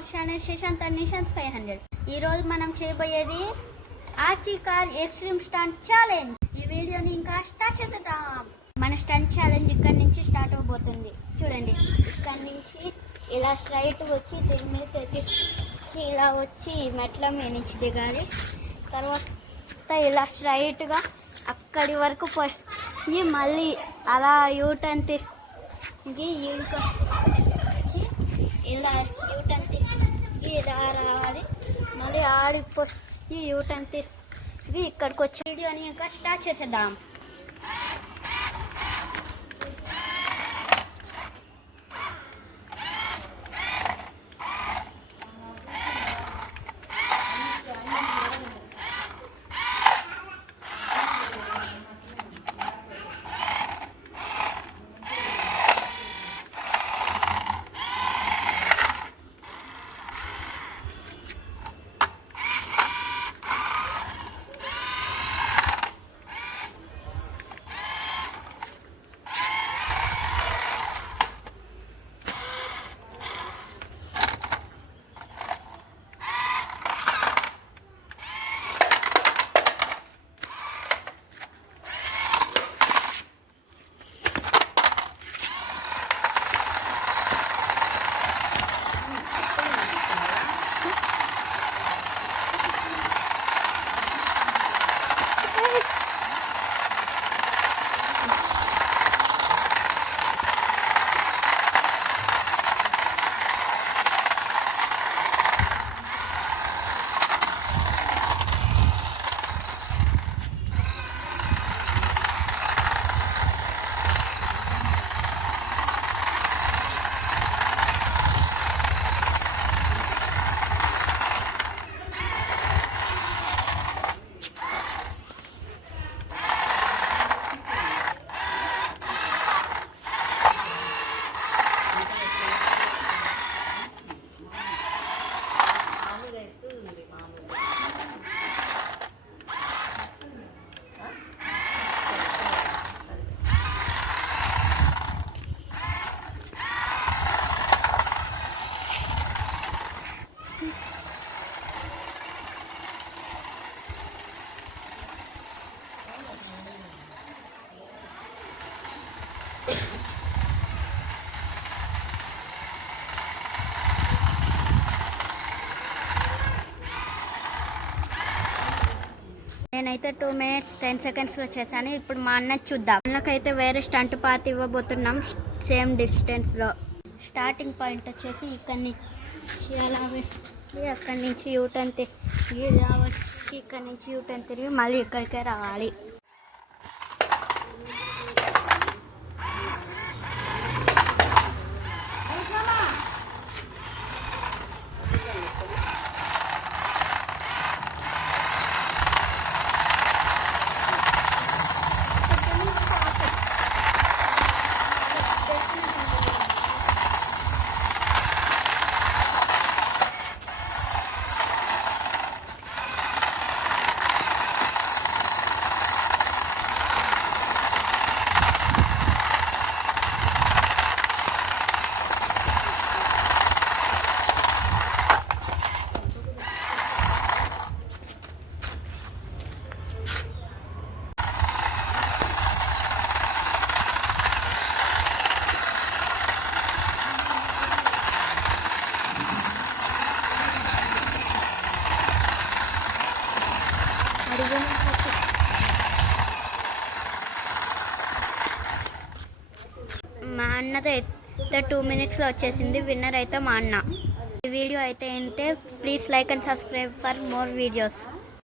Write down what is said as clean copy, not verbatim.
Our channel Shashant and Nishant 500. ఈరోజు మనం చేయబోయేది ఆర్టికల్ ఎక్స్ట్రీమ్ స్టంట్ ఛాలెంజ్. ఈ వీడియోని ఇంకా స్టార్ట్ చేద్దాం. మన స్టంట్ ఛాలెంజ్ ఇక్కడ నుంచి స్టార్ట్ అవబోతుంది. చూడండి, ఇక్కడ నుంచి ఇలా స్ట్రైట్ వచ్చి దీని మీద ఇలా వచ్చి మెట్ల మీద నుంచి దిగాలి. తర్వాత ఇలా స్ట్రైట్గా అక్కడి వరకు పోయి మళ్ళీ అలా యూటర్న్ తిరిగి వచ్చి ఇలా యూటర్న్ తిరిగి ఇలా రావాలి. మళ్ళీ ఆడిపోయి యూటర్న్ తిరిగి ఇక్కడికి వచ్చి వీడియోని ఇంకా స్టార్ట్ చేసేద్దాం. నేనైతే 2 minutes 10 secondsలో చేశాను. ఇప్పుడు మా అన్న చూద్దాం. అన్నకైతే వేరే స్టంట్ పాత్ ఇవ్వబోతున్నాం సేమ్ డిస్టెన్స్లో. స్టార్టింగ్ పాయింట్ వచ్చేసి ఇక్కడి నుంచి అలా వెళ్ళి అక్కడి నుంచి యూటర్న్ తిరిగి రావచ్చు. ఇక్కడి నుంచి యూటర్న్ తిరిగి మళ్ళీ ఇక్కడికే రావాలి. మా అన్నతో అయితే 2 minutesలో వచ్చేసింది. విన్నర్ అయితే మా అన్న. ఈ వీడియో అయితే ఏంటంటే please like and subscribe for more videos.